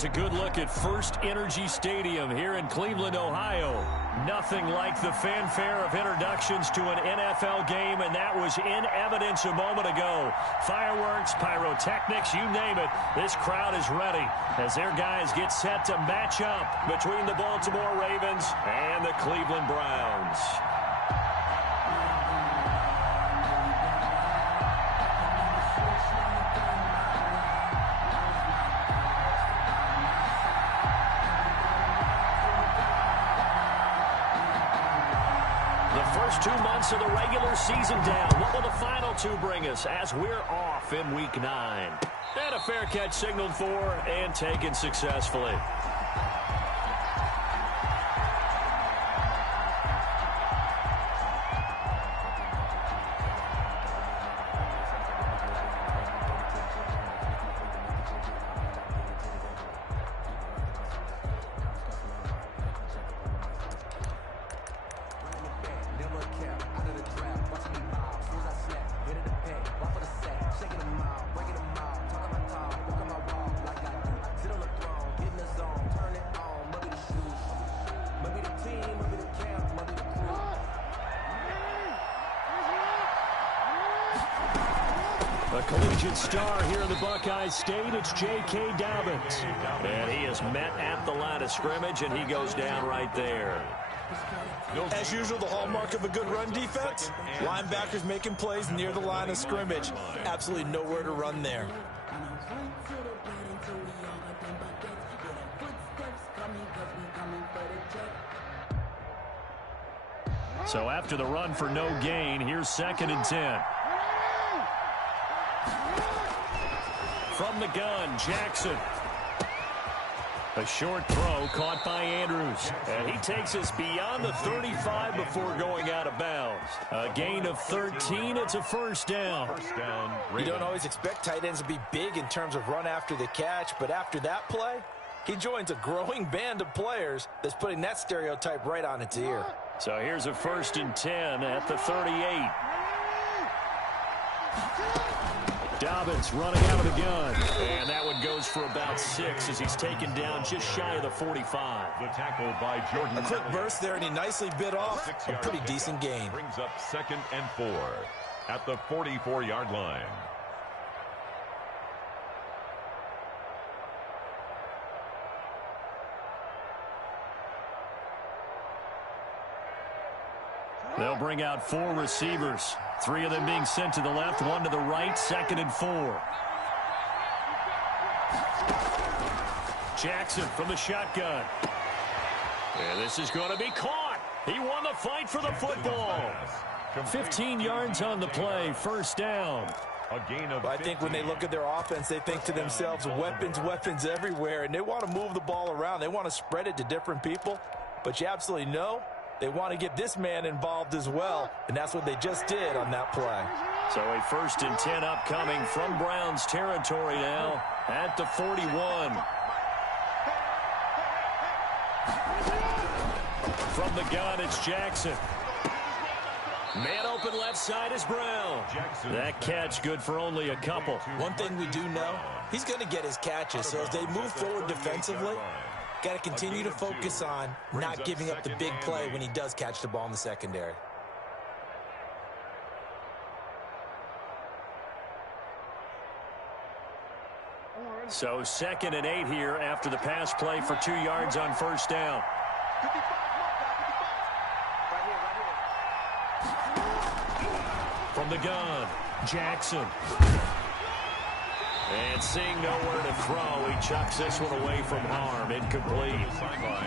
has a good look at First Energy Stadium here in Cleveland, Ohio. Nothing like the fanfare of introductions to an NFL game, and that was in evidence a moment ago. Fireworks, pyrotechnics, you name it. This crowd is ready as their guys get set to match up between the Baltimore Ravens and the Cleveland Browns. First 2 months of the regular season down. What will the final two bring us as we're off in Week 9? And a fair catch signaled for and taken successfully. A collegiate star here in the Buckeye State, it's J.K. Dobbins. And he is met at the line of scrimmage, and he goes down right there. As usual, the hallmark of a good run defense, linebackers making plays near the line of scrimmage. Absolutely nowhere to run there. So after the run for no gain, here's 2nd and 10. From the gun, Jackson. A short throw caught by Andrews. And he takes us beyond the 35 before going out of bounds. A gain of 13. It's a first down. You don't always expect tight ends to be big in terms of run after the catch, but after that play, he joins a growing band of players that's putting that stereotype right on its ear. So here's a 1st and 10 at the 38. Dobbins running out of the gun. And that one goes for about 6 as he's taken down just shy of the 45. The tackle by Jordan. A quick burst there, and he nicely bit off a pretty decent gain. Brings up 2nd and 4 at the 44-yard line. They'll bring out 4 receivers. 3 of them being sent to the left, 1 to the right, 2nd and 4. Jackson from the shotgun. And this is going to be caught. He won the fight for the football. 15 yards on the play, first down. I think when they look at their offense, they think to themselves, weapons everywhere, and they want to move the ball around. They want to spread it to different people, but you absolutely know they want to get this man involved as well, and that's what they just did on that play. So a 1st and 10 upcoming from Browns territory now at the 41. From the gun, it's Jackson. Man open left side is Brown. That catch good for only a couple. One thing we do know, he's going to get his catches, so as they move forward defensively, got to continue to focus on not giving up the big play when he does catch the ball in the secondary. So 2nd and 8 here after the pass play for 2 yards on first down. From the gun, Jackson. And seeing nowhere to throw, he chucks this one away from harm. Incomplete.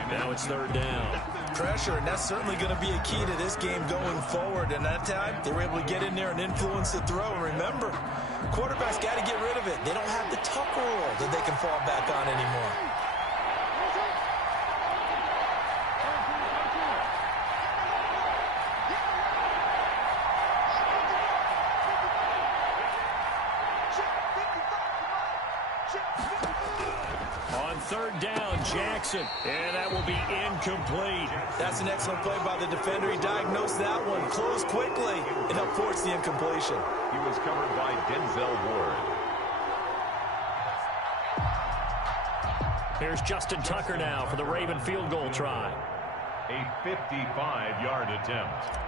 Now it's 3rd down. Pressure, and that's certainly going to be a key to this game going forward. And that time, they were able to get in there and influence the throw. And remember, quarterbacks got to get rid of it. They don't have the tuck rule that they can fall back on anymore. On 3rd down, Jackson. And that will be incomplete. That's an excellent play by the defender. He diagnosed that one, closed quickly, and helped force the incompletion. He was covered by Denzel Ward. Here's Justin Tucker now for the Raven field goal try. A 55-yard attempt.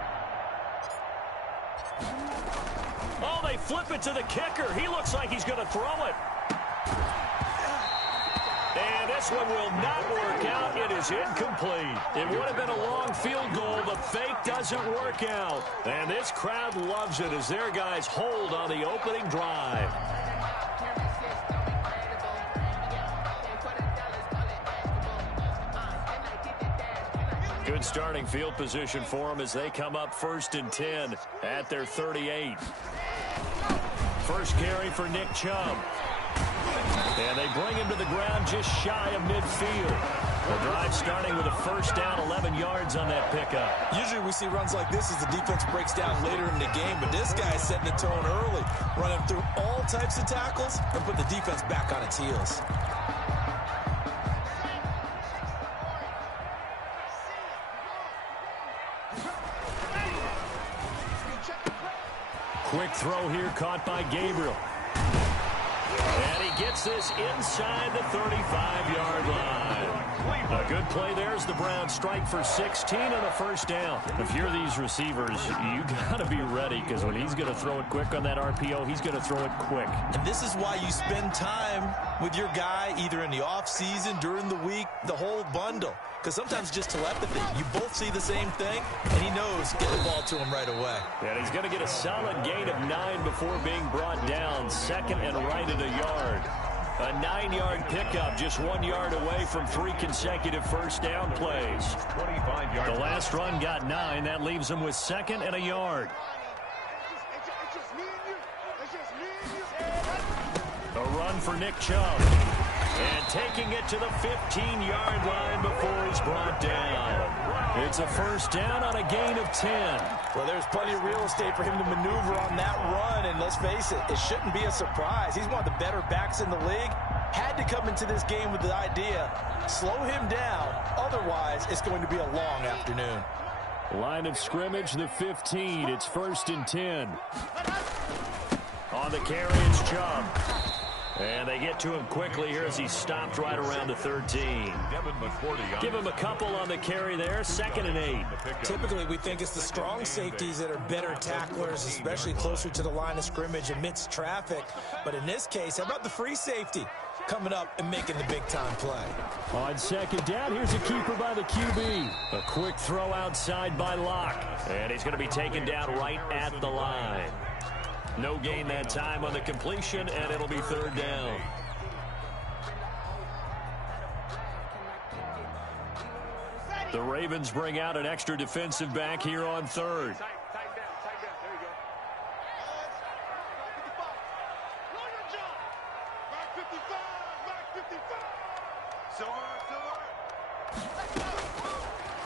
Oh, they flip it to the kicker. He looks like he's going to throw it. And this one will not work out. It is incomplete. It would have been a long field goal. The fake doesn't work out. And this crowd loves it as their guys hold on the opening drive. Good starting field position for them as they come up 1st and 10 at their 38. First carry for Nick Chubb. And they bring him to the ground just shy of midfield. The drive starting with a first down, 11 yards on that pickup. Usually we see runs like this as the defense breaks down later in the game, but this guy's setting the tone early, running through all types of tackles and put the defense back on its heels. Quick throw here caught by Gabriel. And he gets this inside the 35-yard line. A good play there as the Browns strike for 16 on a first down. If you're these receivers, you got to be ready because when he's going to throw it quick on that RPO, he's going to throw it quick. And this is why you spend time with your guy either in the offseason, during the week, the whole bundle. Because sometimes just telepathy. You both see the same thing, and he knows get the ball to him right away. And he's going to get a solid gain of 9 before being brought down. 2nd and right at a yard. A 9-yard pickup just 1 yard away from 3 consecutive first down plays. The last run got 9. That leaves him with 2nd and a yard. A run for Nick Chubb. And taking it to the 15-yard line before he's brought down. It's a first down on a gain of 10. Well, there's plenty of real estate for him to maneuver on that run, and let's face it, it shouldn't be a surprise. He's one of the better backs in the league. Had to come into this game with the idea, slow him down, otherwise it's going to be a long afternoon. Line of scrimmage, the 15. It's 1st and 10. On the carry, it's Chubb. And they get to him quickly here as he stopped right around the 13. Give him a couple on the carry there. 2nd and 8. Typically, we think it's the strong safeties that are better tacklers, especially closer to the line of scrimmage amidst traffic. But in this case, how about the free safety coming up and making the big-time play? On 2nd down, here's a keeper by the QB. A quick throw outside by Locke. And he's going to be taken down right at the line. No gain that time on the completion, and it'll be 3rd down. The Ravens bring out an extra defensive back here on 3rd.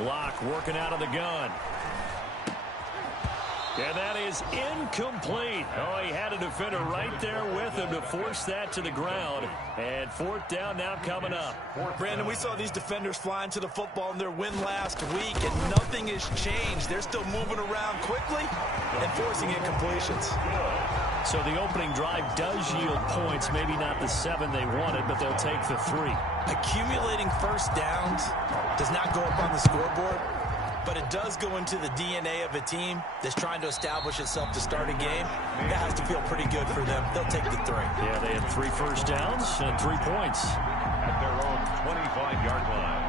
Locke working out of the gun. And that is incomplete. Oh, he had a defender right there with him to force that to the ground. And 4th down now coming up. Brandon, we saw these defenders flying to the football in their win last week, and nothing has changed. They're still moving around quickly and forcing incompletions. So the opening drive does yield points, maybe not the 7 they wanted, but they'll take the 3. Accumulating first downs does not go up on the scoreboard, but it does go into the DNA of a team that's trying to establish itself to start a game. That has to feel pretty good for them. They'll take the 3. Yeah, they had 3 first downs and 3 points. At their own 25-yard line.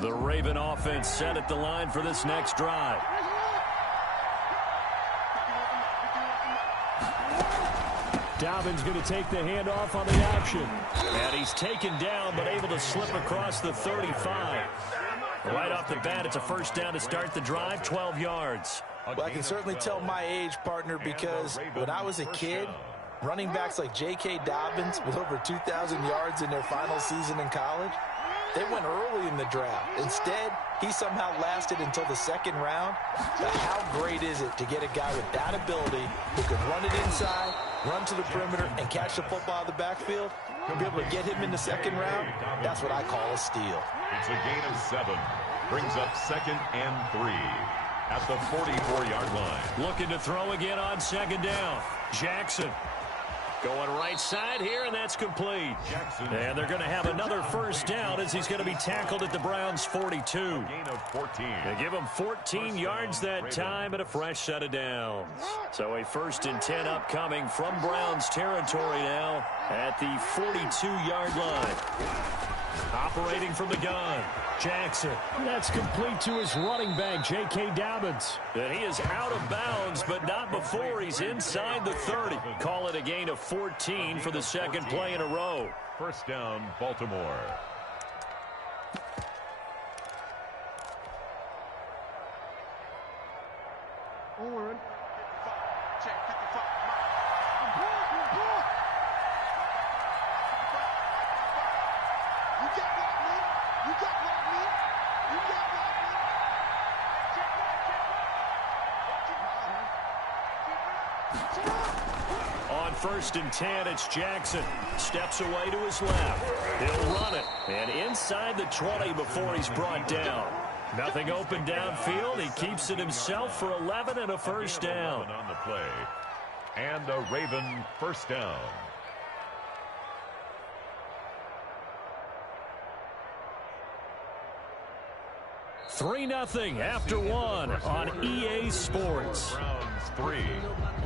The Raven offense set at the line for this next drive. Dobbins going to take the handoff on the action. And he's taken down, but able to slip across the 35. Right off the bat, it's a first down to start the drive, 12 yards. Well, I can certainly tell my age, partner, because when I was a kid, running backs like J.K. Dobbins with over 2,000 yards in their final season in college, They went early in the draft. Instead, he somehow lasted until the second round. But how great is it to get a guy with that ability who can run it inside, run to the perimeter, and catch the football in the backfield? You'll be able to get him in the second round. That's what I call a steal. It's a gain of 7. Brings up 2nd and 3 at the 44-yard line. Looking to throw again on 2nd down. Jackson going right side here, and that's complete. Jackson. And they're going to have another first down as he's going to be tackled at the Browns' 42. Gain of 14. They give him 14 yards that time and a fresh set of downs. So a 1st and 10 upcoming from Browns territory now at the 42-yard line. Operating from the gun, Jackson. That's complete to his running back, J.K. Dobbins. And he is out of bounds, but not before he's inside the 30. Call it a gain of 14 for the second play in a row. First down, Baltimore. On 1st and 10, it's Jackson. Steps away to his left. He'll run it. And inside the 20 before he's brought down. Nothing open downfield. He keeps it himself for 11 and a first down. On the play. And a Raven first down. Three 0 after 1 on EA Sports. Browns 3,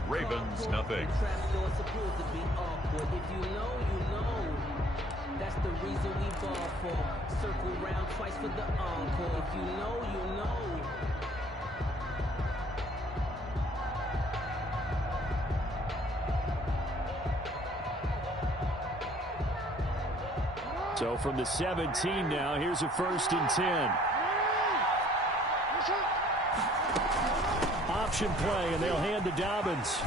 Ravens nothing. That's the reason we ball for. Circle round twice for the encore. If you know, you know. So from the 17 now, here's a 1st and 10. Option play, and they'll hand to Dobbins.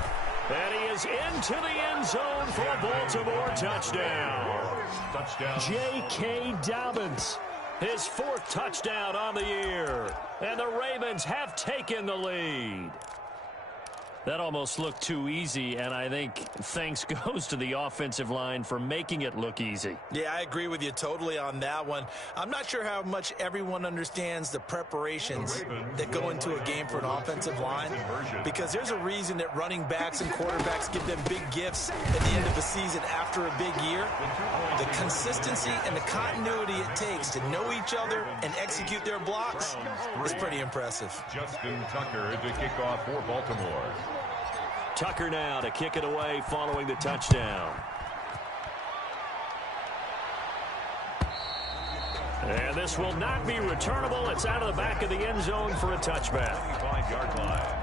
And he is into the end zone for a Baltimore touchdown. Touchdown. J.K. Dobbins, his 4th touchdown on the year. And the Ravens have taken the lead. That almost looked too easy, and I think thanks goes to the offensive line for making it look easy. Yeah, I agree with you totally on that one. I'm not sure how much everyone understands the preparations that go into a game for an offensive line, because there's a reason that running backs and quarterbacks give them big gifts at the end of the season after a big year. The consistency and the continuity it takes to know each other and execute their blocks is pretty impressive. Justin Tucker to kick off for Baltimore. Tucker now to kick it away following the touchdown. And this will not be returnable. It's out of the back of the end zone for a touchback. 5-yard line.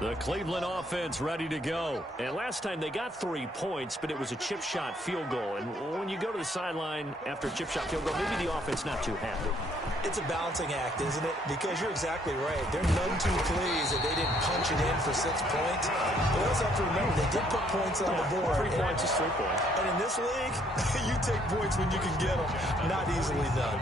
The Cleveland offense ready to go. And last time they got 3 points, but it was a chip shot field goal. And when you go to the sideline after a chip shot field goal, maybe the offense not too happy. It's a balancing act, isn't it? Because you're exactly right. They're none too pleased that they didn't punch it in for 6 points. But we also have to remember they did put points on the board. 3 points is 3 points. And in this league, you take points when you can get them. Not easily done.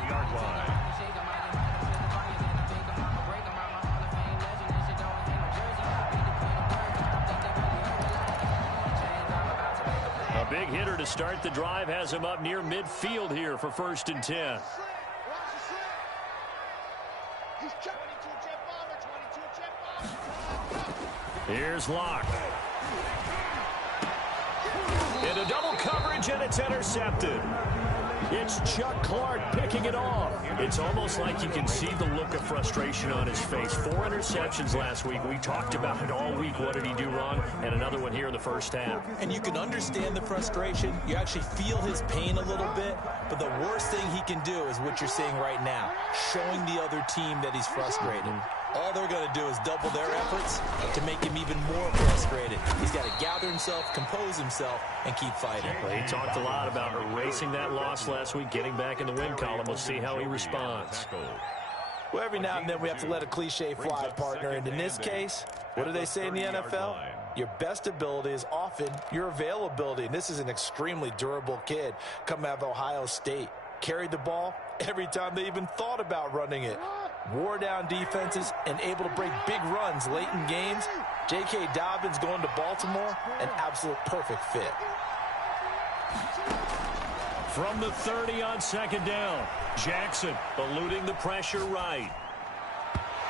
A big hitter to start the drive has him up near midfield here for 1st and 10. Here's Locke. Into double coverage, and it's intercepted. It's Chuck Clark picking it off. It's almost like you can see the look of frustration on his face. 4 interceptions last week. We talked about it all week. What did he do wrong? And another one here in the first half. And you can understand the frustration. You actually feel his pain a little bit. But the worst thing he can do is what you're seeing right now, showing the other team that he's frustrated. all they're going to do is double their efforts to make him even more frustrated. He's got to gather himself, compose himself, and keep fighting. Well, he talked a lot about erasing that loss last week, getting back in the win column. We'll see how he responds. Well, every now and then we have to let a cliche fly, partner. And in this case, what do they say in the NFL? Your best ability is often your availability. And this is an extremely durable kid coming out of Ohio State. Carried the ball every time they even thought about running it. Wore down defenses and able to break big runs late in games. J.K. Dobbins going to Baltimore, an absolute perfect fit. From the 30 on second down, Jackson eluding the pressure right.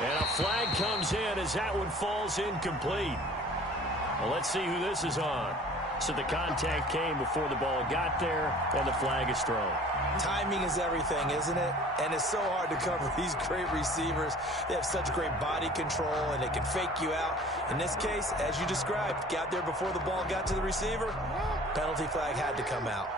And a flag comes in as that one falls incomplete. Well, let's see who this is on. So the contact came before the ball got there, and the flag is thrown. Timing is everything, isn't it? And it's so hard to cover these great receivers. They have such great body control, and they can fake you out. In this case, as you described, got there before the ball got to the receiver. Penalty flag had to come out.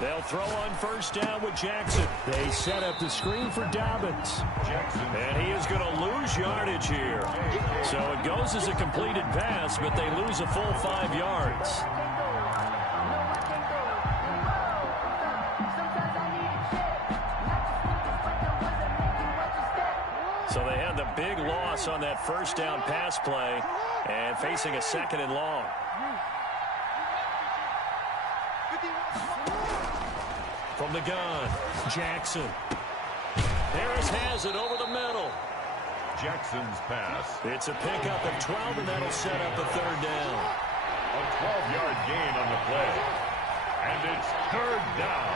They'll throw on first down with Jackson. They set up the screen for Dobbins. And he is going to lose yardage here. So it goes as a completed pass, but they lose a full 5 yards. So they had the big loss on that first down pass play and facing a second and long. From the gun, Jackson. Harris has it over the middle. Jackson's pass. It's a pickup of 12, and that'll set up a third down. A 12-yard gain on the play. And it's third down.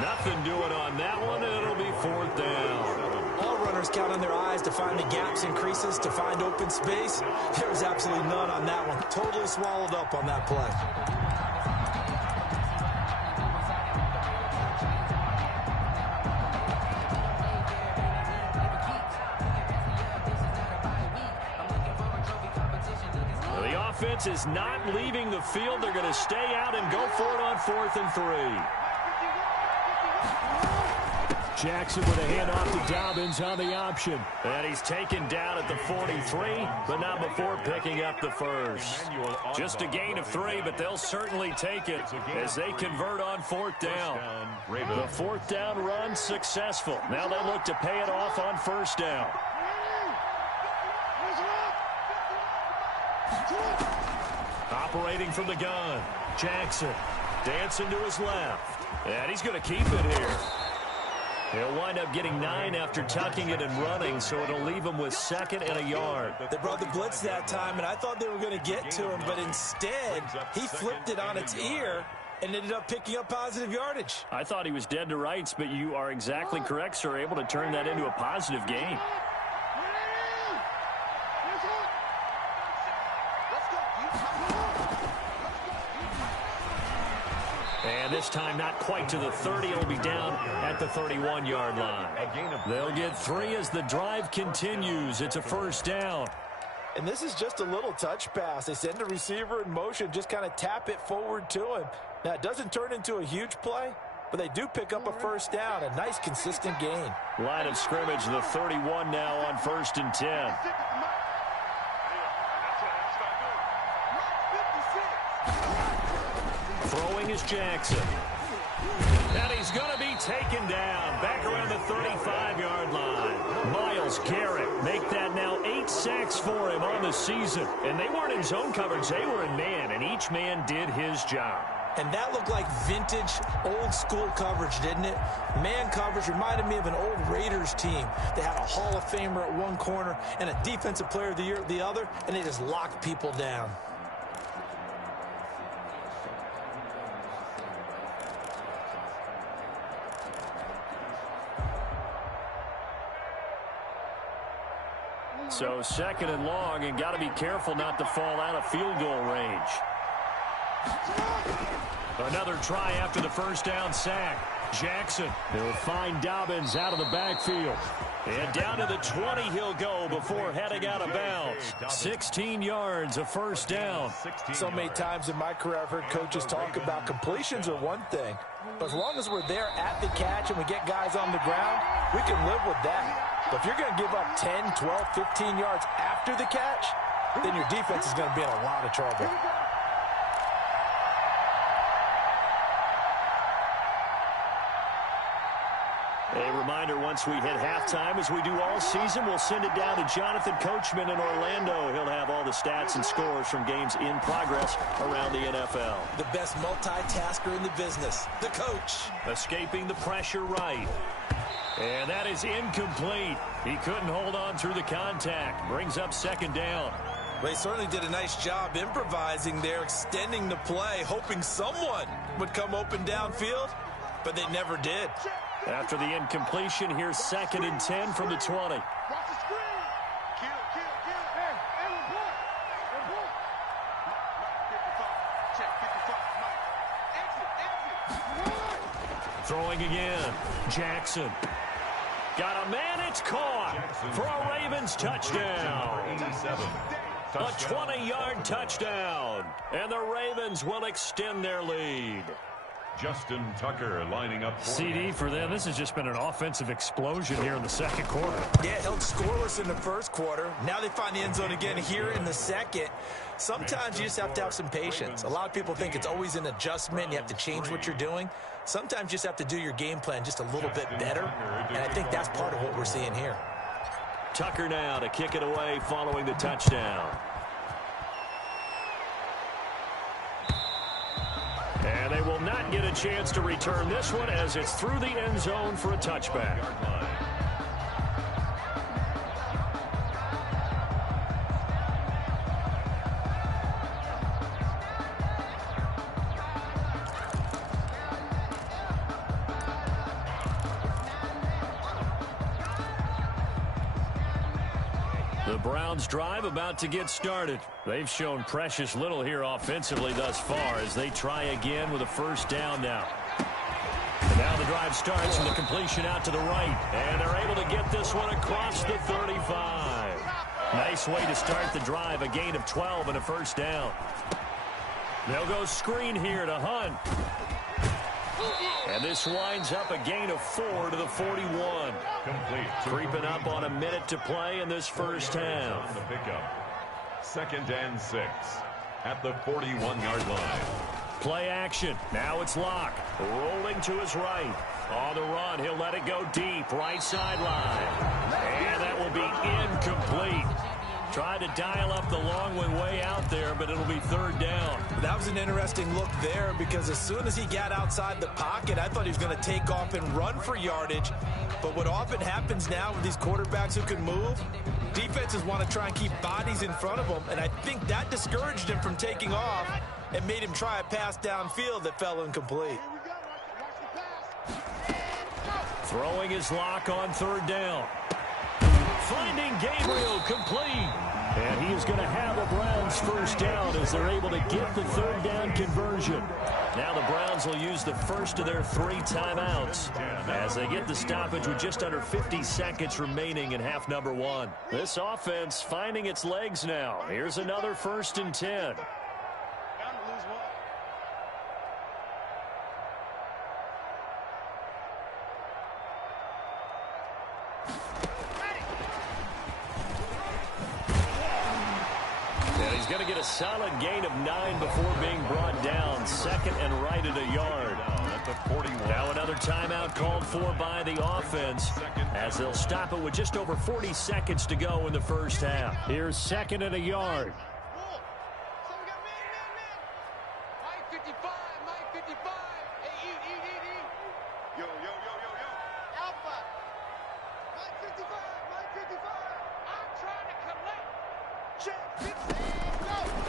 Nothing doing on that one, and it'll be fourth down. All runners count on their eyes to find the gaps and creases, to find open space. There was absolutely none on that one. Totally swallowed up on that play. The offense is not leaving the field. They're going to stay out and go for it on 4th and 3. Jackson with a handoff to Dobbins on the option. And he's taken down at the 43, but not before picking up the first. Just a gain of 3, but they'll certainly take it as they convert on 4th down. The 4th down run successful. Now they look to pay it off on first down. Operating from the gun, Jackson dancing to his left. And he's going to keep it here. He'll wind up getting 9 after tucking it and running, so it'll leave him with 2nd and a yard. They brought the blitz that time, and I thought they were going to get to him, but instead, he flipped it on its ear and ended up picking up positive yardage. I thought he was dead to rights, but you are exactly correct, sir, able to turn that into a positive gain. And this time not quite to the 30. It'll be down at the 31-yard line. They'll get 3 as the drive continues. It's a first down. And this is just a little touch pass. They send the receiver in motion, just kind of tap it forward to him. Now, it doesn't turn into a huge play, but they do pick up a first down. A nice, consistent gain. Line of scrimmage, the 31 now on 1st and 10. Throwing is Jackson. And he's going to be taken down back around the 35-yard line. Myles Garrett make that now 8 sacks for him on the season. And they weren't in zone coverage. They were in man, and each man did his job. And that looked like vintage, old-school coverage, didn't it? Man coverage reminded me of an old Raiders team. They had a Hall of Famer at one corner and a Defensive Player of the Year at the other, and they just locked people down. So 2nd and long, and got to be careful not to fall out of field goal range. Another try after the first down sack. Jackson, he'll find Dobbins out of the backfield. And down to the 20 he'll go before heading out of bounds. 16 yards, a first down. So many times in my career I've heard coaches talk about completions are one thing, but as long as we're there at the catch and we get guys on the ground, we can live with that. But if you're going to give up 10, 12, 15 yards after the catch, then your defense is going to be in a lot of trouble. A reminder, once we hit halftime, as we do all season, we'll send it down to Jonathan Coachman in Orlando. He'll have all the stats and scores from games in progress around the NFL. The best multitasker in the business, the coach. Escaping the pressure right. And that is incomplete. He couldn't hold on through the contact. Brings up second down. They certainly did a nice job improvising there, extending the play, hoping someone would come open downfield, but they never did. After the incompletion, here's 2nd and 10 from the 20. Throwing again. Jackson. Got a man, it's caught for a Ravens touchdown. A 20-yard touchdown. And the Ravens will extend their lead. Justin Tucker lining up. CD for them. This has just been an offensive explosion here in the second quarter. Yeah, held scoreless in the first quarter. Now they find the end zone again here in the second. Sometimes you just have to have some patience. A lot of people think it's always an adjustment. You have to change what you're doing. Sometimes you just have to do your game plan just a little bit better. And I think that's part of what we're seeing here. Tucker now to kick it away following the touchdown. And they will not get a chance to return this one as it's through the end zone for a touchback. The Browns drive about to get started. They've shown precious little here offensively thus far as they try again with a first down now. And now the drive starts with a completion out to the right. And they're able to get this one across the 35. Nice way to start the drive, a gain of 12 and a first down. They'll go screen here to Hunt. And this winds up a gain of 4 to the 41. Complete. Creeping up on a minute to play in this first half. The pickup. 2nd and 6 at the 41-yard line. Play action. Now it's Locke. Rolling to his right. On the run, he'll let it go deep. Right sideline. And that will be incomplete. Tried to dial up the long way out there, but it'll be third down. That was an interesting look there because as soon as he got outside the pocket, I thought he was going to take off and run for yardage. But what often happens now with these quarterbacks who can move, defenses want to try and keep bodies in front of them, and I think that discouraged him from taking off and made him try a pass downfield that fell incomplete. Throwing his Lock on third down. Finding Gabriel complete. And he is going to have the Browns first down as they're able to get the third down conversion. Now the Browns will use the first of their 3 timeouts as they get the stoppage with just under 50 seconds remaining in half number 1. This offense finding its legs now. Here's another 1st and 10. Going to get a solid gain of 9 before being brought down. 2nd and right at a yard. Now another timeout called for by the offense as they'll stop it with just over 40 seconds to go in the first half. Here's 2nd and a yard.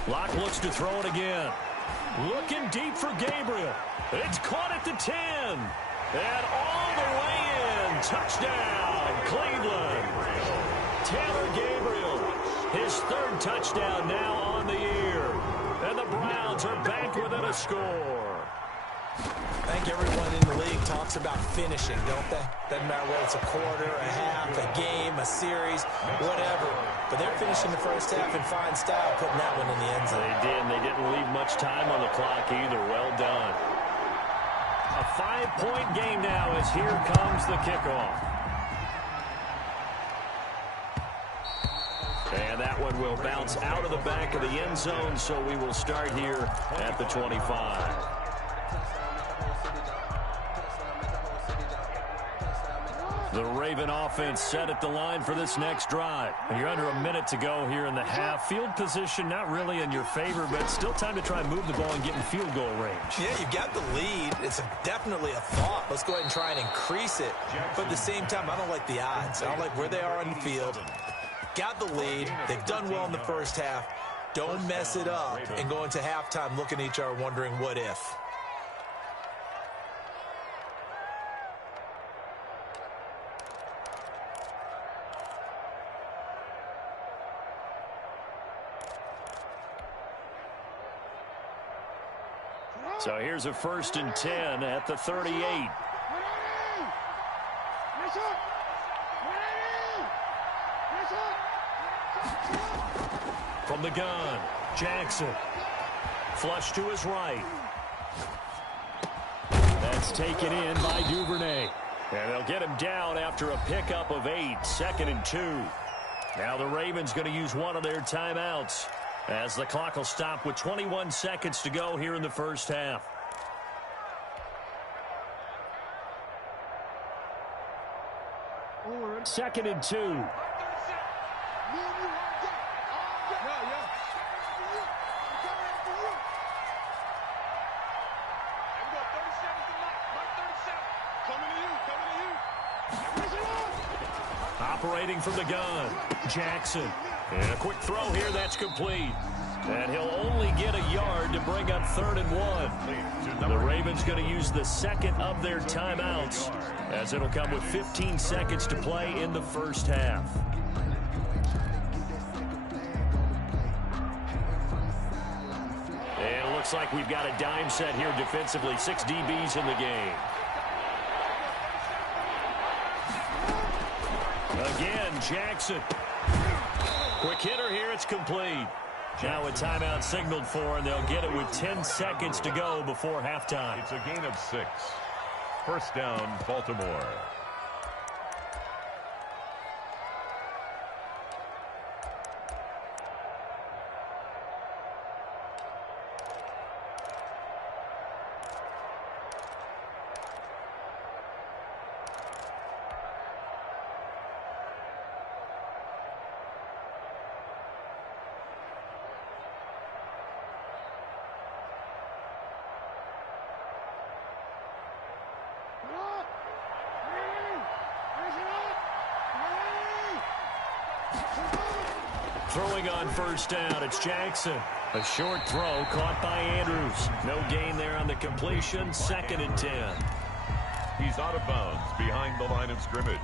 Locke looks to throw it again. Looking deep for Gabriel. It's caught at the 10. And all the way in. Touchdown, Cleveland. Taylor Gabriel, his 3rd touchdown now on the year. And the Browns are back within a score. I think everyone in the league talks about finishing, don't they? Doesn't matter whether it's a quarter, a half, a game, a series, whatever. But they're finishing the first half in fine style, putting that one in the end zone. They did, and they didn't leave much time on the clock either. Well done. A 5-point game now as here comes the kickoff. And that one will bounce out of the back of the end zone, so we will start here at the 25. The Raven offense set at the line for this next drive. And you're under a minute to go here in the half. Field position not really in your favor, but still time to try and move the ball and get in field goal range. Yeah, you've got the lead. It's definitely a thought. Let's go ahead and try and increase it. But at the same time, I don't like the odds. I don't like where they are on the field. Got the lead. They've done well in the first half. Don't mess it up and go into halftime looking at each other wondering what if. So here's a 1st and 10 at the 38. From the gun, Jackson. Flush to his right. That's taken in by Duvernay. And they'll get him down after a pickup of 8, 2nd and 2. Now the Ravens going to use one of their timeouts, as the clock will stop with 21 seconds to go here in the first half. Second and 2. Operating from the gun, Jackson. And a quick throw here, that's complete. And he'll only get a yard to bring up 3rd and 1. The Ravens going to use the second of their timeouts, as it'll come with 15 seconds to play in the first half. And it looks like we've got a dime set here defensively. 6 DBs in the game. Again, Jackson. Quick hitter here, it's complete. Now a timeout signaled for, and they'll get it with 10 seconds to go before halftime. It's a gain of 6. First down, Baltimore. Throwing on first down, it's Jackson. A short throw caught by Andrews. No gain there on the completion. 2nd and 10. He's out of bounds behind the line of scrimmage.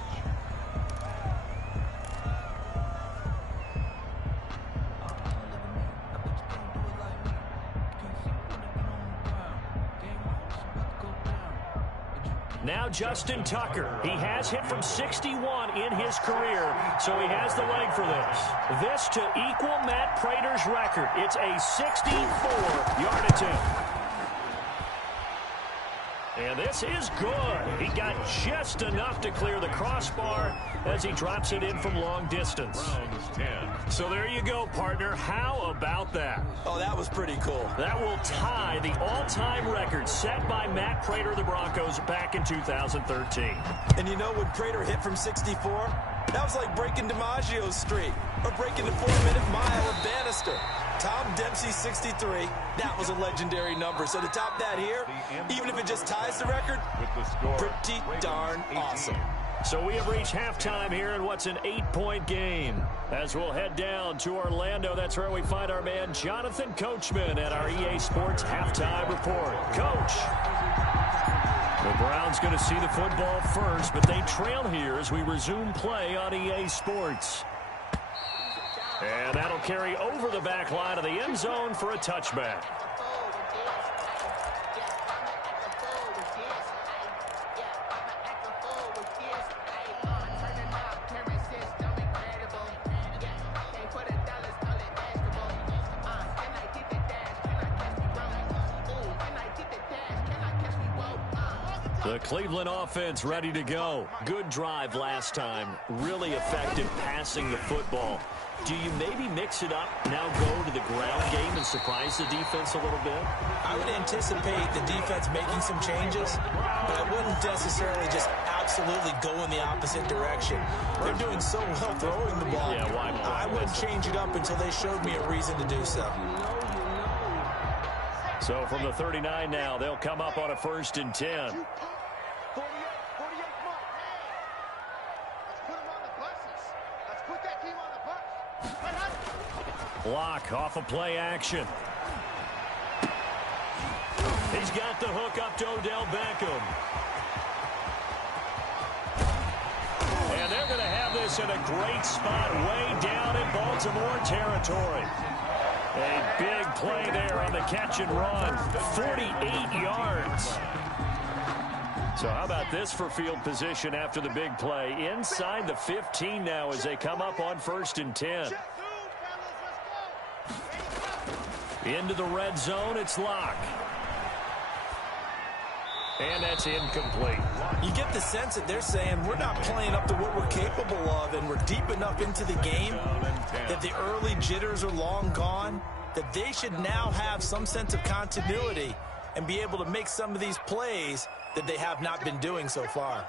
Now Justin Tucker. He has hit from 61 in his career, so he has the leg for this. This to equal Matt Prater's record. It's a 64-yard attempt. And this is good. He got just enough to clear the crossbar as he drops it in from long distance. Browns 10. So there you go, partner. How about that? Oh, that was pretty cool. That will tie the all-time record set by Matt Prater of the Broncos back in 2013. And you know, when Prater hit from 64, that was like breaking DiMaggio's streak or breaking the 4-minute mile of Bannister. Tom Dempsey, 63. That was a legendary number. So to top that here, even if it just ties the record, pretty darn awesome. So we have reached halftime here in what's an 8-point game. As we'll head down to Orlando, that's where we find our man Jonathan Coachman at our EA Sports Halftime Report. Coach. The Browns going to see the football first, but they trail here as we resume play on EA Sports. And that'll carry over the back line of the end zone for a touchback. The Cleveland offense ready to go. Good drive last time. Really effective passing the football. Do you maybe mix it up, now go to the ground game and surprise the defense a little bit? I would anticipate the defense making some changes, but I wouldn't necessarily just absolutely go in the opposite direction. They're doing so well throwing the ball. Yeah, why not? I wouldn't change it up until they showed me a reason to do so. So from the 39 now, they'll come up on a 1st and 10. Block off of play action. He's got the hook up to Odell Beckham. And they're going to have this in a great spot way down in Baltimore territory. A big play there on the catch and run. 48 yards. So how about this for field position after the big play? Inside the 15 now as they come up on 1st and 10. Into the red zone, it's Locke. And that's incomplete. You get the sense that they're saying we're not playing up to what we're capable of, and we're deep enough into the game that the early jitters are long gone, that they should now have some sense of continuity and be able to make some of these plays that they have not been doing so far.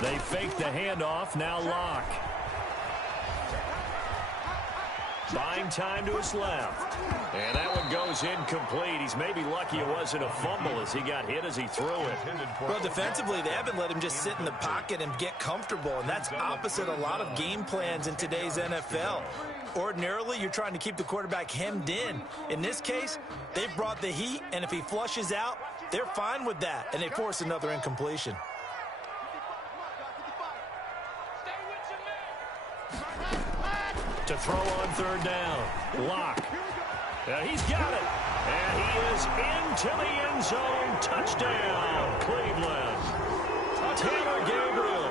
They fake the handoff, now Locke. Buying time to his left. And that one goes incomplete. He's maybe lucky it wasn't a fumble as he got hit as he threw it. Well, defensively, they haven't let him just sit in the pocket and get comfortable, and that's opposite a lot of game plans in today's NFL. Ordinarily, you're trying to keep the quarterback hemmed in. In this case, they've brought the heat, and if he flushes out, they're fine with that, and they force another incompletion. To throw on 3rd down. Locke. He's got it. And he is into the end zone. Touchdown, Cleveland. Taylor Gabriel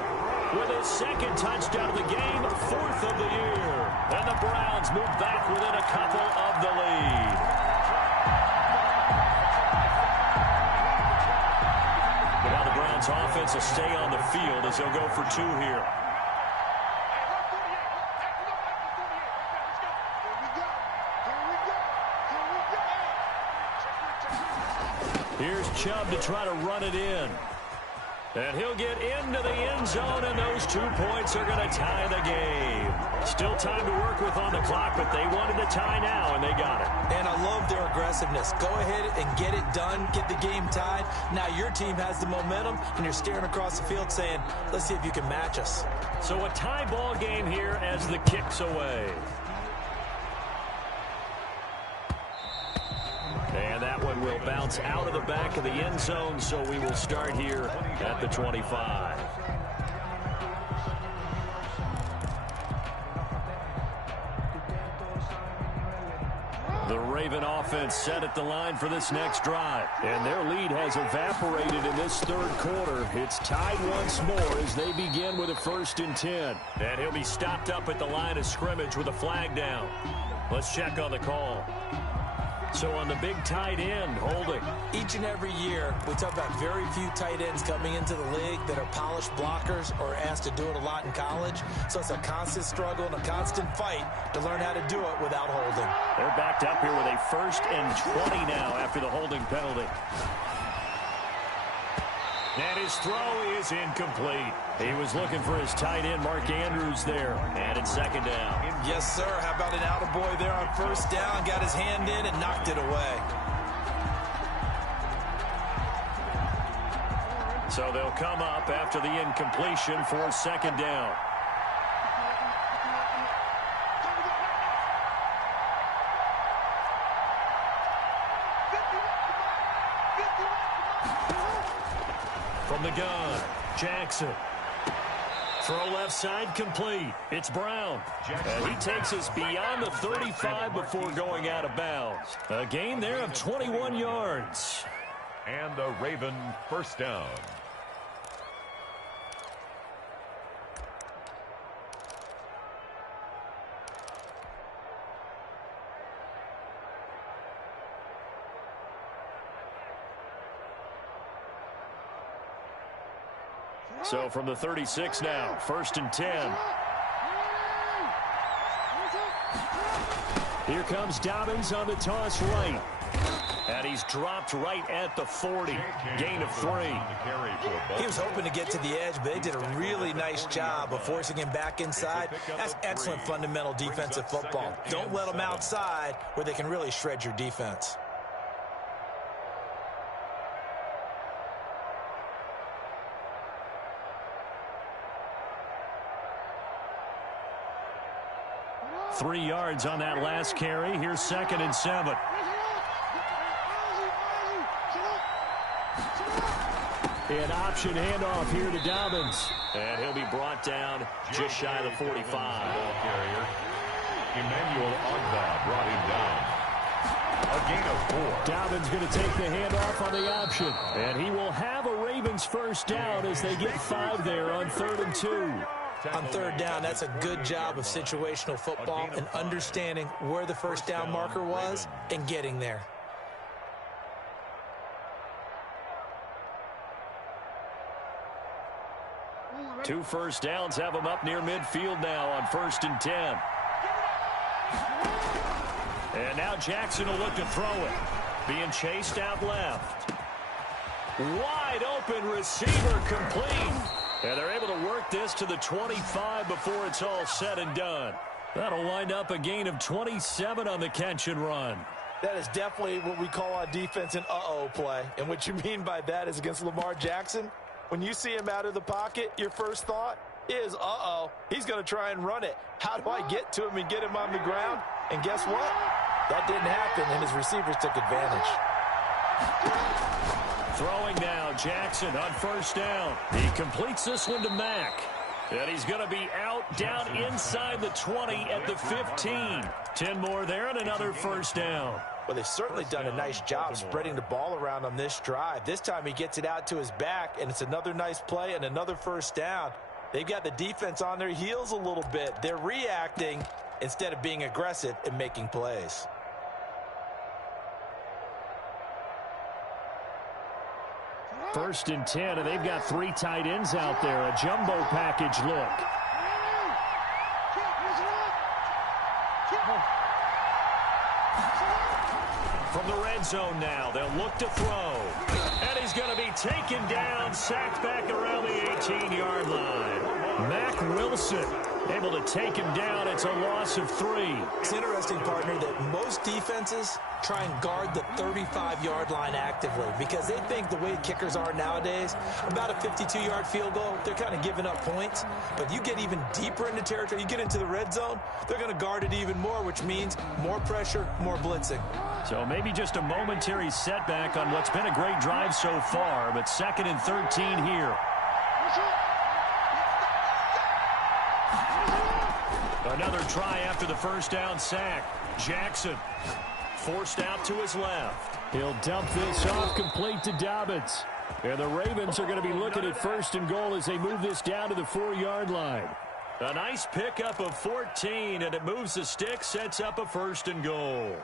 with his 2nd touchdown of the game, 4th of the year. And the Browns move back within a couple of the lead. But now the Browns offense will stay on the field as they'll go for 2 here. Here's Chubb to try to run it in. And he'll get into the end zone, and those 2 points are going to tie the game. Still time to work with on the clock, but they wanted the tie now, and they got it. And I love their aggressiveness. Go ahead and get it done, get the game tied. Now your team has the momentum, and you're staring across the field saying, let's see if you can match us. So a tie ball game here as the kick's away. And that one will bounce out of the back of the end zone, so we will start here at the 25. The Raven offense set at the line for this next drive. And their lead has evaporated in this 3rd quarter. It's tied once more as they begin with a 1st and 10. And he'll be stopped up at the line of scrimmage with a flag down. Let's check on the call. So on the big tight end, holding. Each and every year, we talk about very few tight ends coming into the league that are polished blockers or asked to do it a lot in college. So it's a constant struggle and a constant fight to learn how to do it without holding. They're backed up here with a 1st and 20 now after the holding penalty. And his throw is incomplete. He was looking for his tight end, Mark Andrews, there. And it's 2nd down. Yes, sir. How about an attaboy there on 1st down? Got his hand in and knocked it away. So they'll come up after the incompletion for 2nd down. From the gun, Jackson. Throw left side complete. It's Brown. And he takes us beyond the 35 before going out of bounds. A gain there of 21 yards. And a Raven 1st down. So from the 36 now, 1st and 10. Here comes Dobbins on the toss right. And he's dropped right at the 40. Gain of 3. He was hoping to get to the edge, but they did a really nice job of forcing him back inside. That's excellent fundamental defensive football. Don't let them outside where they can really shred your defense. Three yards on that last carry. Here's 2nd and 7. An option handoff here to Dobbins. And he'll be brought down just shy of the 45. Ball carrier, Emmanuel Ogba brought him down. A gain of 4. Dobbins going to take the handoff on the option. And he will have a Ravens first down as they get 5 there on 3rd and 2. On 3rd down, that's a good job of situational football and understanding where the first down marker was and getting there. Two first downs have him up near midfield now on 1st and 10. And now Jackson will look to throw it. Being chased out left. Wide open receiver complete. And they're able to work this to the 25 before it's all said and done. That'll wind up a gain of 27 on the catch and run. That is definitely what we call on defense an uh-oh play. And what you mean by that is against Lamar Jackson, when you see him out of the pocket, your first thought is, uh-oh, he's going to try and run it. How do I get to him and get him on the ground? And guess what? That didn't happen, and his receivers took advantage. Throwing now, Jackson on 1st down. He completes this one to Mack. And he's going to be out down inside the 20 at the 15. 10 more there and another first down. Well, they've certainly done a nice job spreading the ball around on this drive. This time he gets it out to his back, and it's another nice play and another first down. They've got the defense on their heels a little bit. They're reacting instead of being aggressive and making plays. First and 10, and they've got 3 tight ends out there. A jumbo package look. From the red zone now, they'll look to throw. And he's going to be taken down, sacked back around the 18-yard line. Mack Wilson able to take him down. It's a loss of 3. It's interesting, partner, that most defenses try and guard the 35-yard line actively because they think the way kickers are nowadays, about a 52-yard field goal, they're kind of giving up points. But you get even deeper into territory, you get into the red zone, they're going to guard it even more, which means more pressure, more blitzing. So maybe just a momentary setback on what's been a great drive so far, but 2nd and 13 here. Another try after the first down sack. Jackson forced out to his left. He'll dump this off complete to Dobbins. And the Ravens are going to be looking at 1st and goal as they move this down to the 4-yard line. A nice pickup of 14, and it moves the stick, sets up a 1st and goal.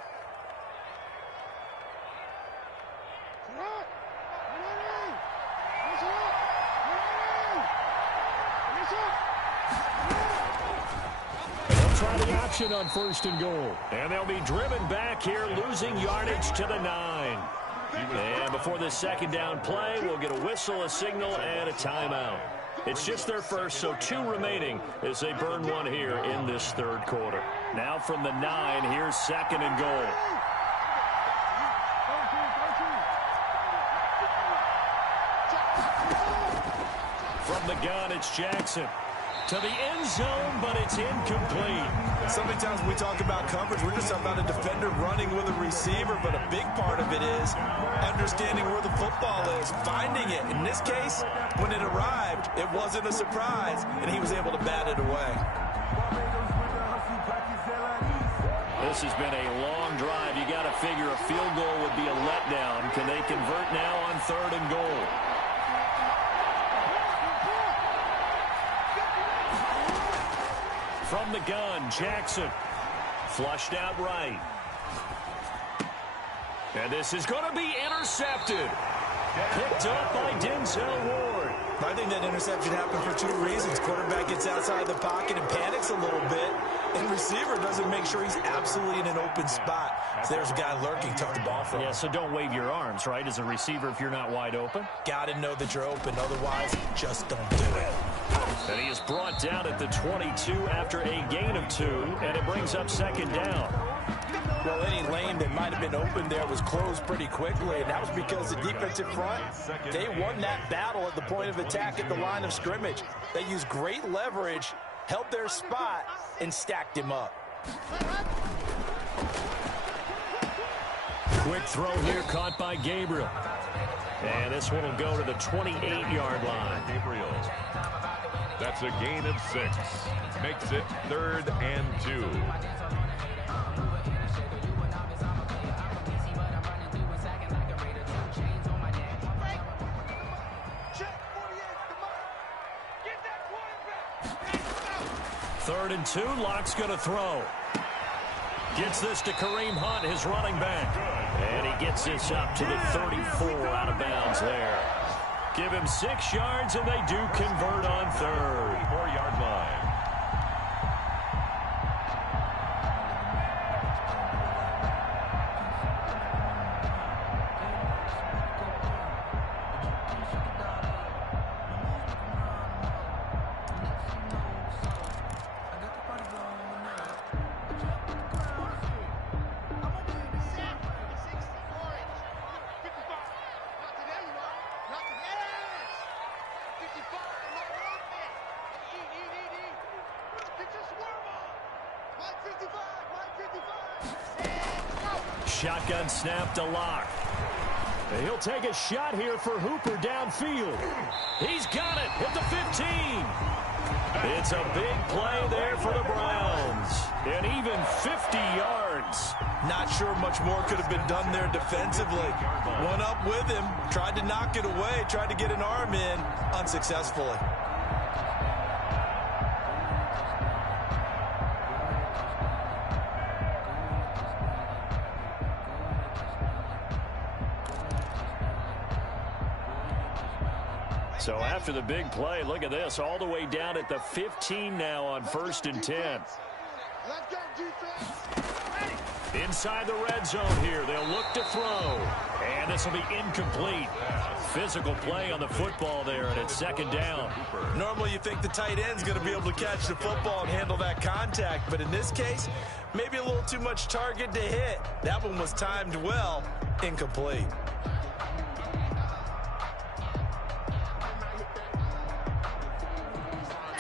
Try the option on 1st and goal. And they'll be driven back here, losing yardage to the 9. And before this 2nd down play, we'll get a whistle, a signal, and a timeout. It's just their first, so 2 remaining as they burn one here in this 3rd quarter. Now from the 9, here's 2nd and goal. From the gun, it's Jackson. To the end zone, but it's incomplete. So many times when we talk about coverage, we're just talking about a defender running with a receiver, but a big part of it is understanding where the football is, finding it. In this case, when it arrived, it wasn't a surprise, and he was able to bat it away. This has been a long drive. You got to figure a field goal would be a letdown. Can they convert now on 3rd and goal? From the gun, Jackson. Flushed out right. And this is going to be intercepted. Picked up by Denzel Ward. I think that interception happened for two reasons. Quarterback gets outside the pocket and panics a little bit, and receiver doesn't make sure he's absolutely in an open spot. So there's a guy lurking, took the ball from him. Yeah, so don't wave your arms, right, as a receiver if you're not wide open. Got to know that you're open, otherwise just don't do it. And he is brought down at the 22 after a gain of 2, and it brings up second down. Well, any lane that might have been open there was closed pretty quickly, and that was because the defensive front, they won that battle at the point of attack at the line of scrimmage. They used great leverage, held their spot, and stacked him up. Quick throw here caught by Gabriel. And this one will go to the 28-yard line. Gabriel. That's a gain of 6. Makes it 3rd and 2. Third and 2, Locke's going to throw. Gets this to Kareem Hunt, his running back. And he gets this up to the 34 out of bounds there. Give him 6 yards, and they do convert on third. 4-yard line. Shotgun snap to Locke. He'll take a shot here for Hooper downfield. He's got it at the 15. It's a big play there for the Browns. And even 50 yards. Not sure much more could have been done there defensively. Went up with him, tried to knock it away, tried to get an arm in, unsuccessfully. So after the big play, look at this, all the way down at the 15 now on 1st and 10. Inside the red zone here, they'll look to throw. And this will be incomplete. Physical play on the football there, and it's second down. Normally you think the tight end's going to be able to catch the football and handle that contact, but in this case, maybe a little too much target to hit. That one was timed well, incomplete.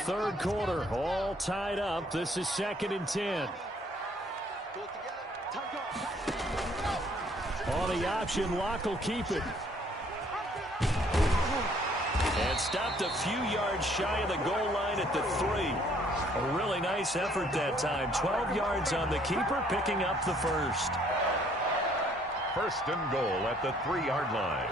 Third quarter, all tied up. This is 2nd and 10. On the option, Locke will keep it. And stopped a few yards shy of the goal line at the 3. A really nice effort that time. 12 yards on the keeper, picking up the first. 1st and goal at the 3-yard line.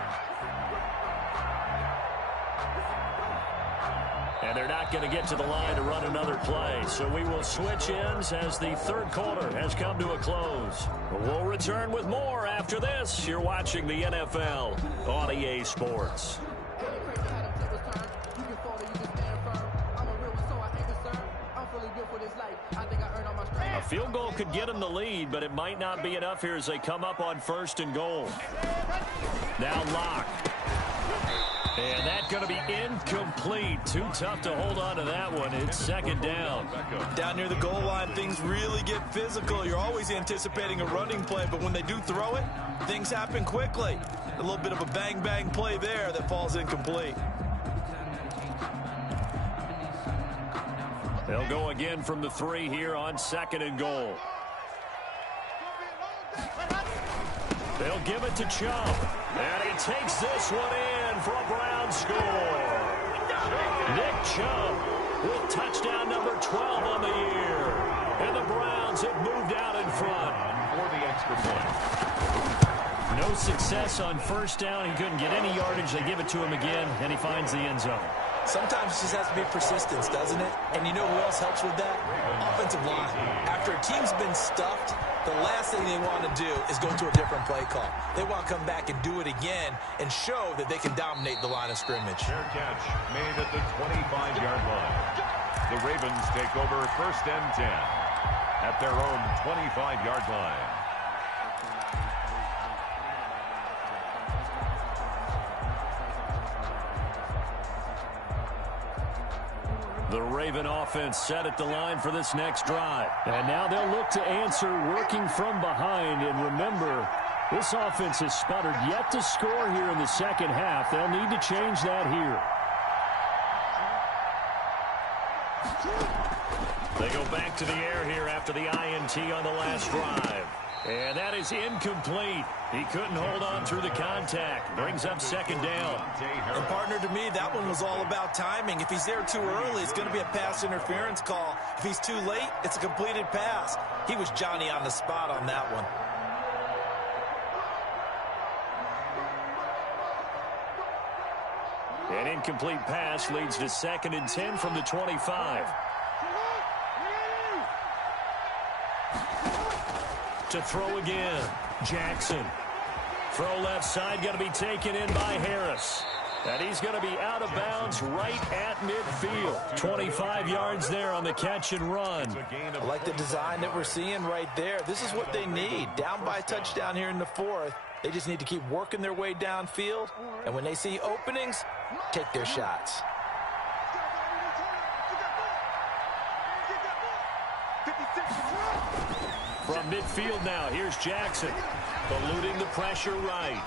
And they're not going to get to the line to run another play. So we will switch ends as the third quarter has come to a close. We'll return with more after this. You're watching the NFL on EA Sports. A field goal could get them the lead, but it might not be enough here as they come up on 1st and goal. Now Locke. And that's going to be incomplete. Too tough to hold on to that one. It's 2nd down. Down near the goal line, things really get physical. You're always anticipating a running play, but when they do throw it, things happen quickly. A little bit of a bang-bang play there that falls incomplete. They'll go again from the 3 here on 2nd and goal. They'll give it to Chubb. And he takes this one in for a Brown score. Nick Chubb with touchdown number 12 on the year. And the Browns have moved out in front. For the extra point. No success on 1st down. He couldn't get any yardage. They give it to him again, and he finds the end zone. Sometimes it just has to be persistence, doesn't it? And you know who else helps with that? Offensive line. After a team's been stuffed, the last thing they want to do is go to a different play call. They want to come back and do it again and show that they can dominate the line of scrimmage. Fair catch made at the 25-yard line. The Ravens take over 1st and 10 at their own 25-yard line. The Raven offense set at the line for this next drive. And now they'll look to answer working from behind. And remember, this offense has sputtered yet to score here in the second half. They'll need to change that here. They go back to the air here after the INT on the last drive. And that is incomplete. He couldn't hold on through the contact. Brings up 2nd down. And partner, to me, that one was all about timing. If he's there too early, it's going to be a pass interference call. If he's too late, it's a completed pass. He was Johnny on the spot on that one. An incomplete pass leads to 2nd and 10 from the 25. To throw again. Jackson. Throw left side, going to be taken in by Harris. And he's going to be out of bounds right at midfield. 25 yards there on the catch and run. I like the design that we're seeing right there. This is what they need. Down by a touchdown here in the 4th. They just need to keep working their way downfield. And when they see openings, take their shots. From midfield now, here's Jackson. Eluding the pressure right.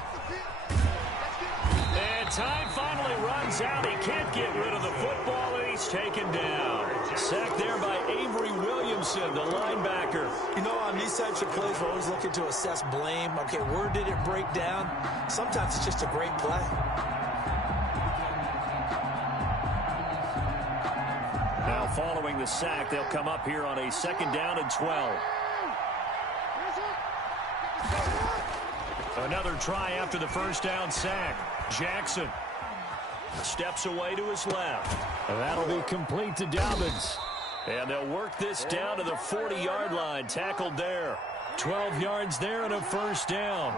And time finally runs out. He can't get rid of the football, and he's taken down. Sacked there by Avery Williamson, the linebacker. You know, on these types of plays, we're always looking to assess blame. Okay, where did it break down? Sometimes it's just a great play. Now following the sack, they'll come up here on a 2nd down and 12. Another try after the 1st down sack. Jackson steps away to his left. That'll be complete to Dobbins. And they'll work this down to the 40-yard line. Tackled there. 12 yards there and a 1st down.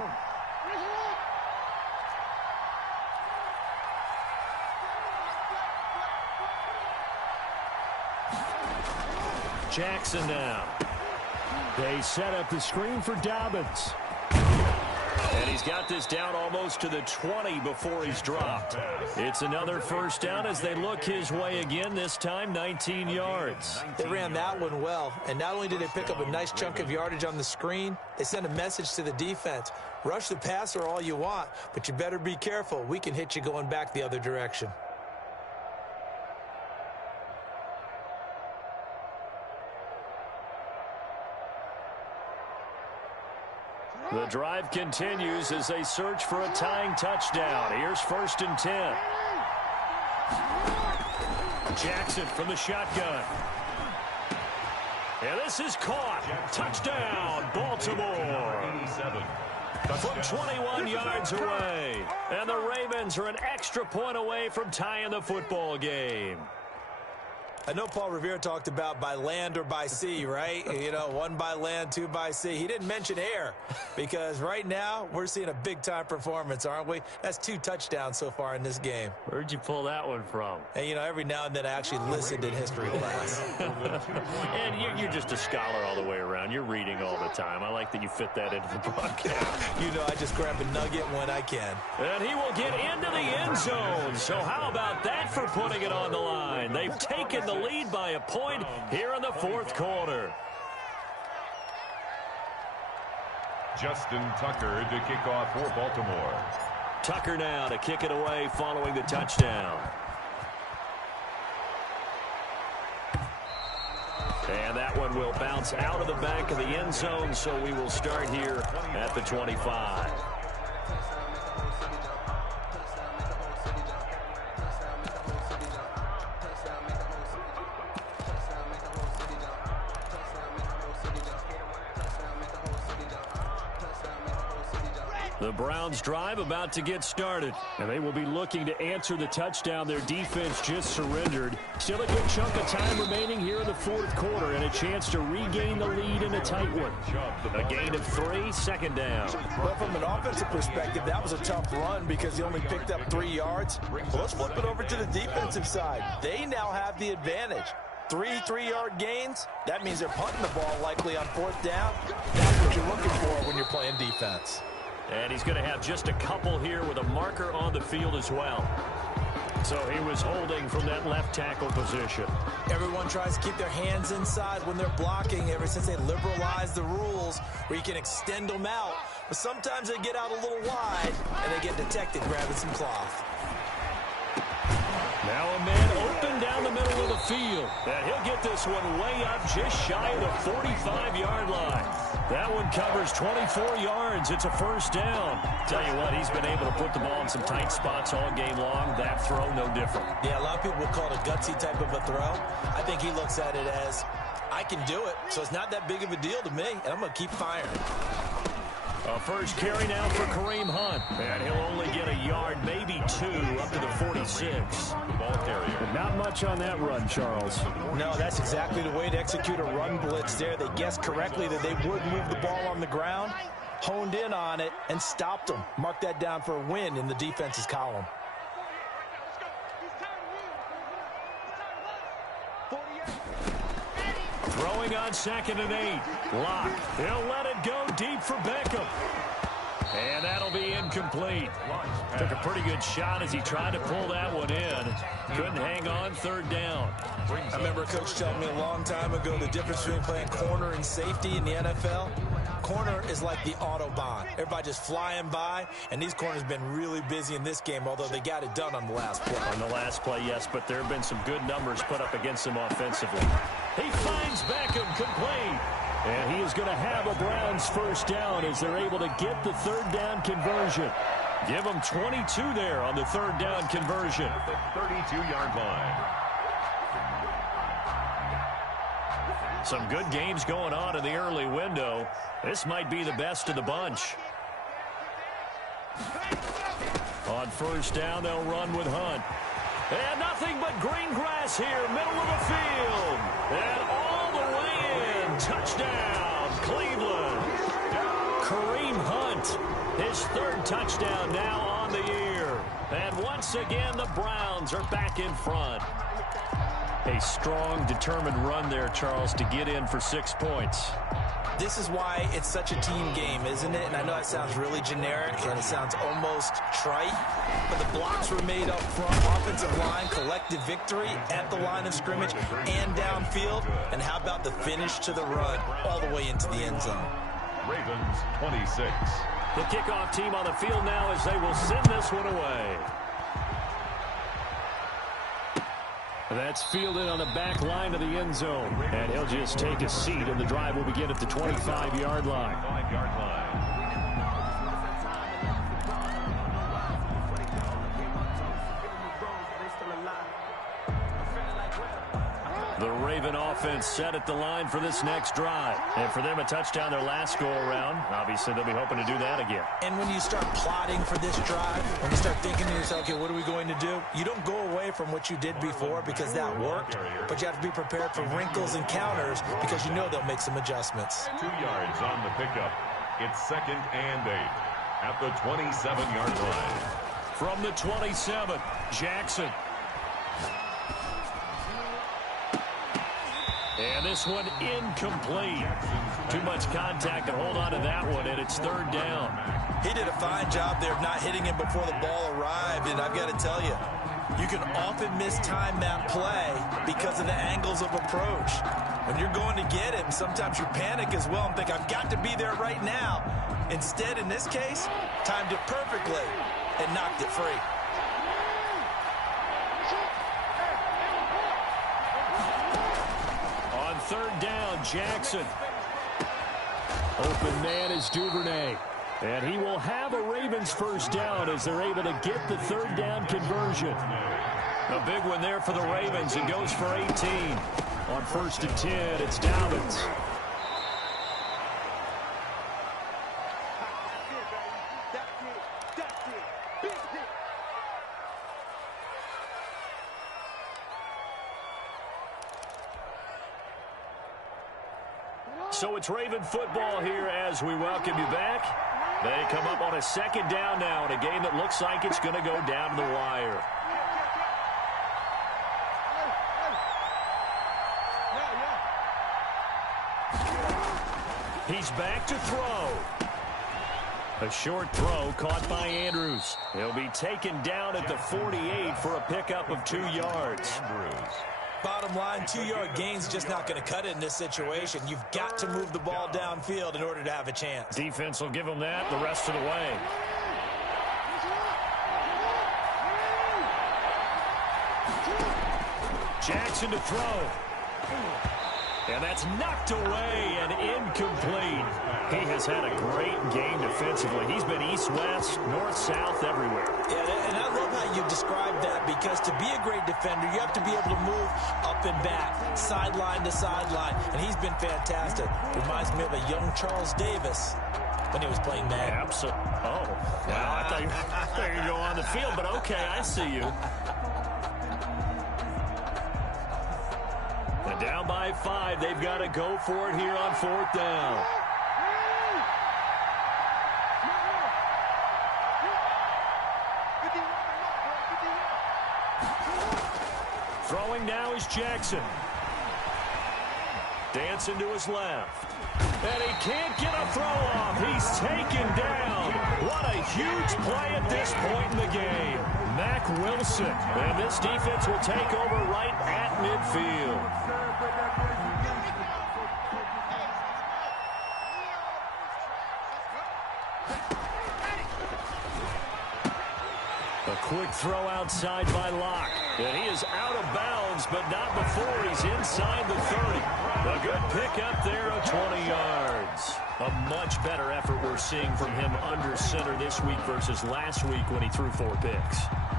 Jackson now. They set up the screen for Dobbins. And he's got this down almost to the 20 before he's dropped. It's another 1st down as they look his way again, this time 19 yards. They ran that one well, and not only did they pick up a nice chunk of yardage on the screen, they sent a message to the defense. Rush the passer all you want, but you better be careful. We can hit you going back the other direction. The drive continues as they search for a tying touchdown. Here's 1st and 10. Jackson from the shotgun. And this is caught. Touchdown, Baltimore. From 21 yards away. And the Ravens are an extra point away from tying the football game. I know Paul Revere talked about by land or by sea, right? You know, 1 by land, 2 by sea. He didn't mention air because right now we're seeing a big-time performance, aren't we? That's 2 touchdowns so far in this game. Where'd you pull that one from? And, you know, every now and then I actually listened in history class. And you're just a scholar all the way around. You're reading all the time. I like that you fit that into the broadcast. You know, I just grab a nugget when I can. And he will get into the end zone. So how about that for putting it on the line? They've taken the lead by a point here in the 4th quarter. Justin Tucker to kick off for Baltimore. Tucker now to kick it away following the touchdown. And that one will bounce out of the back of the end zone, so we will start here at the 25. The Browns drive about to get started, and they will be looking to answer the touchdown their defense just surrendered. Still a good chunk of time remaining here in the fourth quarter, and a chance to regain the lead in a tight one. A gain of 3, second down. Well, from an offensive perspective, that was a tough run because he only picked up 3 yards. Well, let's flip it over to the defensive side. They now have the advantage. 3 3-yard gains, that means they're punting the ball likely on fourth down. That's what you're looking for when you're playing defense. And he's going to have just a couple here with a marker on the field as well. So he was holding from that left tackle position. Everyone tries to keep their hands inside when they're blocking ever since they liberalized the rules where you can extend them out. But sometimes they get out a little wide and they get detected grabbing some cloth. Now a man open down the middle of the field. And he'll get this one way up just shy of the 45-yard line. That one covers 24 yards. It's a first down. Tell you what, he's been able to put the ball in some tight spots all game long. That throw, no different. Yeah, a lot of people would call it a gutsy type of a throw. I think he looks at it as, I can do it, so it's not that big of a deal to me, and I'm going to keep firing. A first carry now for Kareem Hunt. And he'll only get a yard, maybe 2, up to the 46. The ball carrier. Not much on that run, Charles. No, that's exactly the way to execute a run blitz there. They guessed correctly that they would move the ball on the ground, honed in on it, and stopped them. Mark that down for a win in the defense's column. Throwing on 2nd and 8. Lock. He'll let it go deep for Beckham. And that'll be incomplete. Took a pretty good shot as he tried to pull that one in. Couldn't hang on, third down. I remember a coach telling me a long time ago the difference between playing corner and safety in the NFL. Corner is like the Autobahn. Everybody just flying by, and these corners have been really busy in this game, although they got it done on the last play. On the last play, yes, but there have been some good numbers put up against him offensively. He finds Beckham complete. And he is going to have a Browns first down as they're able to get the third down conversion. Give them 22 there on the third down conversion. The 32-yard line. Some good games going on in the early window. This might be the best of the bunch. On first down, they'll run with Hunt. And nothing but green grass here, middle of the field. And all the way in. Touchdown, Cleveland. Kareem Hunt, his third touchdown now on the year. And once again, the Browns are back in front. A strong, determined run there, Charles, to get in for 6 points. This is why it's such a team game, isn't it? And I know it sounds really generic and it sounds almost trite, but the blocks were made up front, offensive line, collective victory at the line of scrimmage and downfield. And how about the finish to the run all the way into the end zone? Ravens 26. The kickoff team on the field now as they will send this one away. That's fielded on the back line of the end zone. And he'll just take a seat, and the drive will begin at the 25-yard line. 5-yard line. The Raven offense set at the line for this next drive. And for them, a touchdown their last go-around. Obviously, they'll be hoping to do that again. And when you start plotting for this drive, when you start thinking to yourself, okay, what are we going to do? You don't go away from what you did before because that worked, but you have to be prepared for wrinkles and counters because you know they'll make some adjustments. 2 yards on the pickup. It's 2nd and 8 at the 27-yard line. From the 27, Jackson. And this one incomplete. Too much contact to hold on to that one, and it's third down. He did a fine job there of not hitting him before the ball arrived, and I've got to tell you, you can often mistime that play because of the angles of approach. When you're going to get him, sometimes you panic as well and think, I've got to be there right now. Instead, in this case, timed it perfectly and knocked it free. Third down, Jackson. Open man is Duvernay. And he will have a Ravens first down as they're able to get the third down conversion. A big one there for the Ravens. It goes for 18. On 1st and 10, it's Dobbins. So it's Raven football here as we welcome you back. They come up on a second down now in a game that looks like it's going to go down to the wire. He's back to throw. A short throw caught by Andrews. He'll be taken down at the 48 for a pickup of 2 yards. Bottom line, 2-yard gain's just not going to cut it in this situation. You've got to move the ball downfield in order to have a chance. Defense will give them that the rest of the way. Jackson to throw. And that's knocked away and incomplete. He has had a great game defensively. He's been east-west, north-south, everywhere. Yeah, and I love how you described that, because to be a great defender, you have to be able to move up and back, sideline to sideline, and he's been fantastic. Reminds me of a young Charles Davis when he was playing Madden. Absolutely. Oh, well, I thought you were going to go on the field, but okay, I see you. And down by 5, they've got to go for it here on 4th down. Throwing now is Jackson. Dancing to his left. And he can't get a throw off. He's taken down. What a huge play at this point in the game. Mack Wilson. And this defense will take over right at midfield. A quick throw outside by Locke. And he is out of bounds, but not before he's inside the 30. A good pickup there of 20 yards. A much better effort we're seeing from him under center this week versus last week when he threw 4 picks.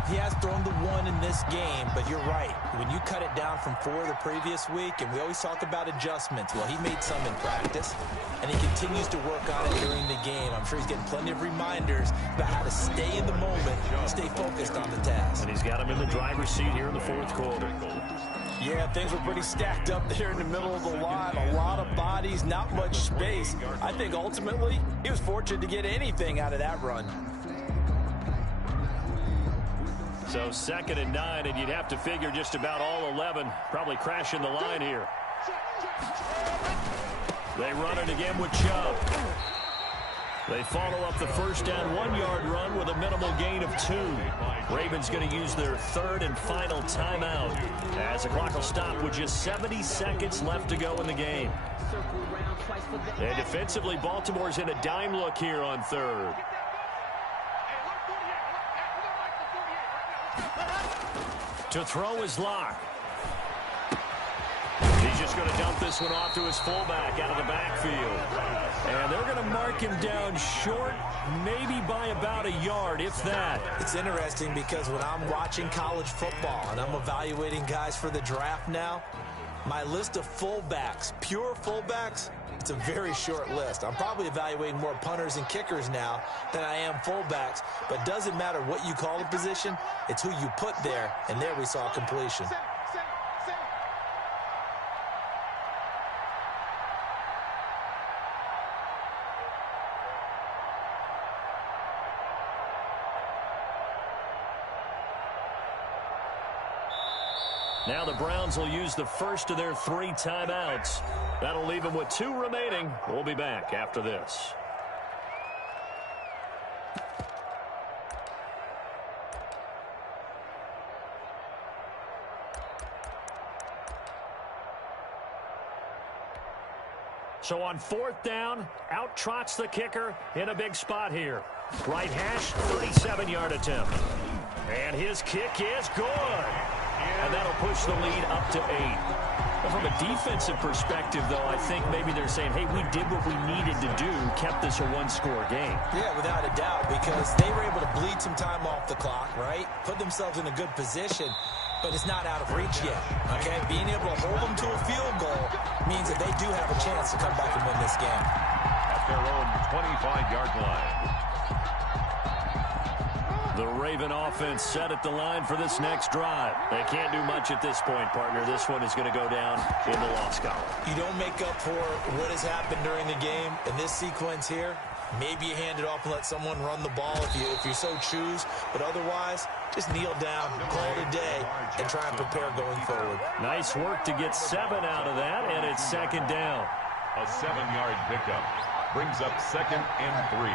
He has thrown the 1 in this game, but you're right. When you cut it down from 4 the previous week, and we always talk about adjustments, well, he made some in practice, and he continues to work on it during the game. I'm sure he's getting plenty of reminders about how to stay in the moment, stay focused on the task. And he's got him in the driver's seat here in the 4th quarter. Yeah, things were pretty stacked up there in the middle of the line. A lot of bodies, not much space. I think ultimately he was fortunate to get anything out of that run. So 2nd and 9, and you'd have to figure just about all 11 probably crashing the line here. They run it again with Chubb. They follow up the first down 1-yard run with a minimal gain of 2. Ravens going to use their 3rd and final timeout as the clock will stop with just 70 seconds left to go in the game. And defensively, Baltimore's in a dime look here on 3rd. To throw is Locke. He's just going to dump this one off to his fullback out of the backfield. And they're going to mark him down short, maybe by about a yard, if that. It's interesting because when I'm watching college football and I'm evaluating guys for the draft now, my list of fullbacks, pure fullbacks, it's a very short list. I'm probably evaluating more punters and kickers now than I am fullbacks, but it doesn't matter what you call the position, it's who you put there, and there we saw completion. Now the Browns will use the first of their 3 timeouts. That'll leave them with 2 remaining. We'll be back after this. So on 4th down, out trots the kicker in a big spot here. Right hash, 37-yard attempt. And his kick is good. And that'll push the lead up to 8. Well, from a defensive perspective, though, I think maybe they're saying, hey, we did what we needed to do, kept this a 1-score game. Yeah, without a doubt, because they were able to bleed some time off the clock, right? Put themselves in a good position, but it's not out of reach yet, okay? Being able to hold them to a field goal means that they do have a chance to come back and win this game. At their own 25-yard line. The The Raven offense set at the line for this next drive. They can't do much at this point, partner. This one is going to go down in the loss column. You don't make up for what has happened during the game in this sequence here. Maybe you hand it off and let someone run the ball if you so choose. But otherwise, just kneel down, call it a day, and try and prepare going forward. Nice work to get 7 out of that, and it's second down. A 7-yard pickup brings up 2nd and 3.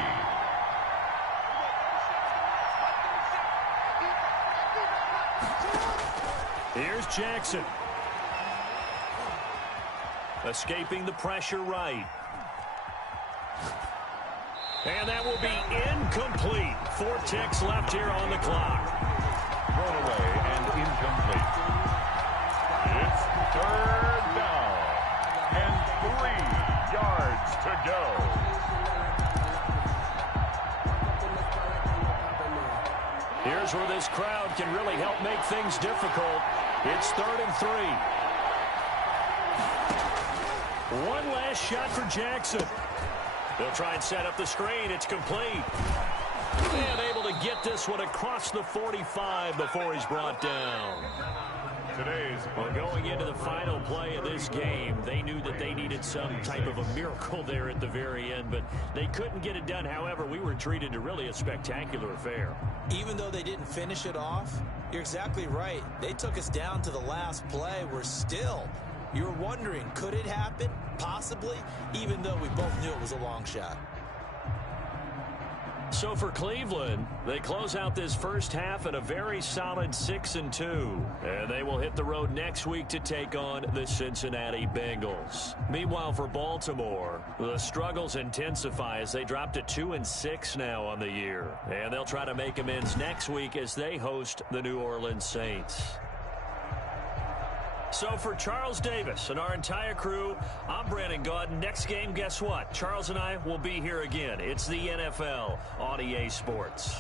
Here's Jackson. Escaping the pressure right. And that will be incomplete. 4 ticks left here on the clock. Thrown away and incomplete. It's 3rd down and 3 yards to go. Here's where this crowd can really help make things difficult. It's 3rd and 3. One last shot for Jackson. They'll try and set up the screen. It's complete. And able to get this one across the 45 before he's brought down. Well, going into the final play of this game, they knew that they needed some type of a miracle there at the very end, but they couldn't get it done. However, we were treated to really a spectacular affair. Even though they didn't finish it off, you're exactly right. They took us down to the last play. You were wondering, could it happen? Possibly, even though we both knew it was a long shot. So for Cleveland, they close out this first half at a very solid 6-2. And they will hit the road next week to take on the Cincinnati Bengals. Meanwhile, for Baltimore, the struggles intensify as they drop to 2-6 now on the year. And they'll try to make amends next week as they host the New Orleans Saints. So for Charles Davis and our entire crew, I'm Brandon Gaudin. Next game, guess what? Charles and I will be here again. It's the NFL on EA Sports.